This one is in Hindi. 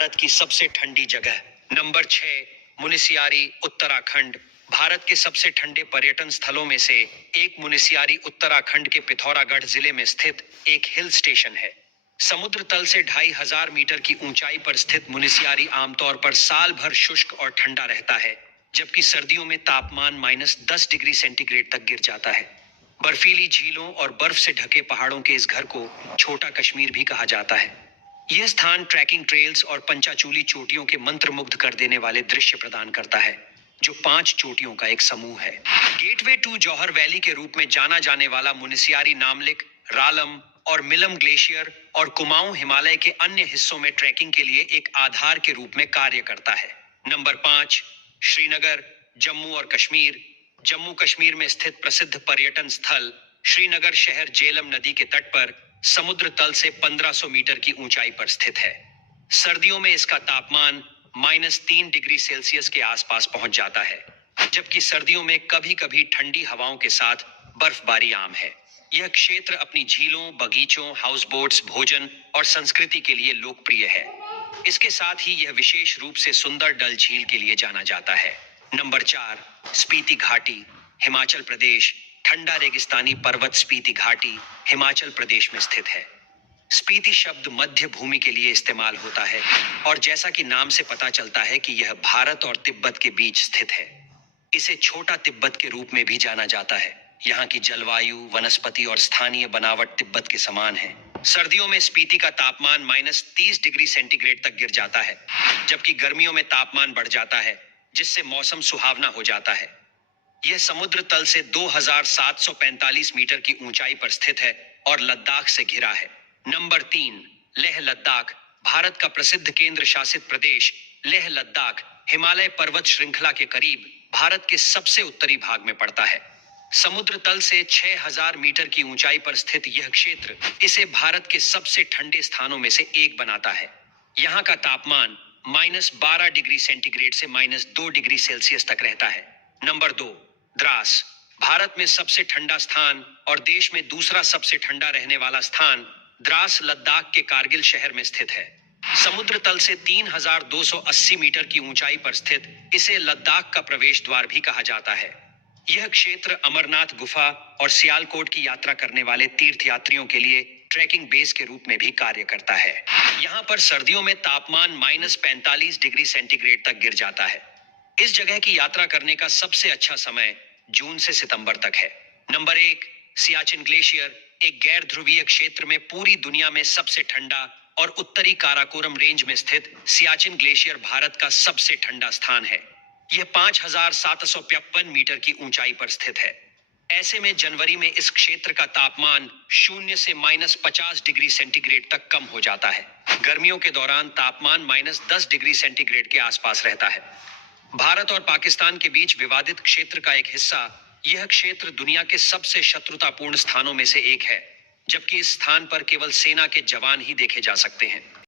भारत की सबसे ठंडी जगह। नंबर 6, मुनिस्यारी, उत्तराखंड। भारत के सबसे ठंडे पर्यटन स्थलों में से एक मुनिस्यारी उत्तराखंड के पिथौरागढ़ जिले में स्थित एक हिल स्टेशन है। समुद्र तल से 2500 मीटर की ऊंचाई पर स्थित मुनिस्यारी आमतौर पर साल भर शुष्क और ठंडा रहता है, जबकि सर्दियों में तापमान -10 डिग्री सेंटीग्रेड तक गिर जाता है। बर्फीली झीलों और बर्फ से ढके पहाड़ों के इस घर को छोटा कश्मीर भी कहा जाता है। यह स्थान ट्रैकिंग ट्रेल्स और पंचाचूली चोटियों के मंत्रमुग्ध कर देने वाले दृश्य प्रदान करता है, जो 5 चोटियों का एक समूह है। गेटवे टू जौहर वैली के रूप में जाना जाने वाला मुनिस्यारी नामलिक, रालम और मिलम ग्लेशियर और कुमाऊं हिमालय के अन्य हिस्सों में ट्रैकिंग के लिए एक आधार के रूप में कार्य करता है। नंबर 5, श्रीनगर, जम्मू और कश्मीर। जम्मू कश्मीर में स्थित प्रसिद्ध पर्यटन स्थल श्रीनगर शहर जेलम नदी के तट पर समुद्र तल से 1500 मीटर की ऊंचाई पर स्थित है। सर्दियों में इसका तापमान -3 डिग्री सेल्सियस के आसपास पहुंच जाता है, जबकि सर्दियों में कभी कभी ठंडी हवाओं के साथ बर्फबारी आम है। यह क्षेत्र अपनी झीलों, बगीचों, हाउस बोट्स, भोजन और संस्कृति के लिए लोकप्रिय है। इसके साथ ही यह विशेष रूप से सुंदर डल झील के लिए जाना जाता है। नंबर 4, स्पीति घाटी, हिमाचल प्रदेश। ठंडा रेगिस्तानी पर्वत स्पीति घाटी हिमाचल प्रदेश में स्थित है। स्पीति शब्द मध्य भूमि के लिए इस्तेमाल होता है, और जैसा कि नाम से पता चलता है कि यह भारत और तिब्बत के बीच स्थित है। इसे छोटा तिब्बत के रूप में भी जाना जाता है। यहाँ की जलवायु, वनस्पति और स्थानीय बनावट तिब्बत के समान है। सर्दियों में स्पीति का तापमान -30 डिग्री सेंटीग्रेड तक गिर जाता है, जबकि गर्मियों में तापमान बढ़ जाता है, जिससे मौसम सुहावना हो जाता है। यह समुद्र तल से 2745 मीटर की ऊंचाई पर स्थित है और लद्दाख से घिरा है। नंबर 3, लेह लद्दाख। भारत का प्रसिद्ध केंद्र शासित प्रदेश लेह लद्दाख हिमालय पर्वत श्रृंखला के करीब भारत के सबसे उत्तरी भाग में पड़ता है। समुद्र तल से 6000 मीटर की ऊंचाई पर स्थित यह क्षेत्र इसे भारत के सबसे ठंडे स्थानों में से एक बनाता है। यहाँ का तापमान -12 डिग्री सेंटीग्रेड से -2 डिग्री सेल्सियस तक रहता है। नंबर 2, द्रास। भारत में सबसे ठंडा स्थान और देश में दूसरा सबसे ठंडा रहने वाला स्थान द्रास लद्दाख के कारगिल शहर में स्थित है। समुद्र तल से 3280 मीटर की ऊंचाई पर स्थित इसे लद्दाख का प्रवेश द्वार भी कहा जाता है। यह क्षेत्र अमरनाथ गुफा और सियालकोट की यात्रा करने वाले तीर्थयात्रियों के लिए ट्रैकिंग बेस के रूप में भी कार्य करता है। यहाँ पर सर्दियों में तापमान -45 डिग्री सेंटीग्रेड तक गिर जाता है। इस जगह की यात्रा करने का सबसे अच्छा समय जून से सितंबर तक है। Number 1, Siachen glacier. एक गैर ध्रुवीय क्षेत्र में पूरी दुनिया में सबसे ठंडा और उत्तरी काराकोरम रेंज में स्थित सियाचिन ग्लेशियर भारत का सबसे ठंडा स्थान है। यह 5753 मीटर की ऊंचाई पर स्थित है। ऐसे में जनवरी में इस क्षेत्र का तापमान 0 से -50 डिग्री सेंटीग्रेड तक कम हो जाता है। गर्मियों के दौरान तापमान -10 डिग्री सेंटीग्रेड के आसपास रहता है। भारत और पाकिस्तान के बीच विवादित क्षेत्र का एक हिस्सा, यह क्षेत्र दुनिया के सबसे शत्रुतापूर्ण स्थानों में से एक है, जबकि इस स्थान पर केवल सेना के जवान ही देखे जा सकते हैं।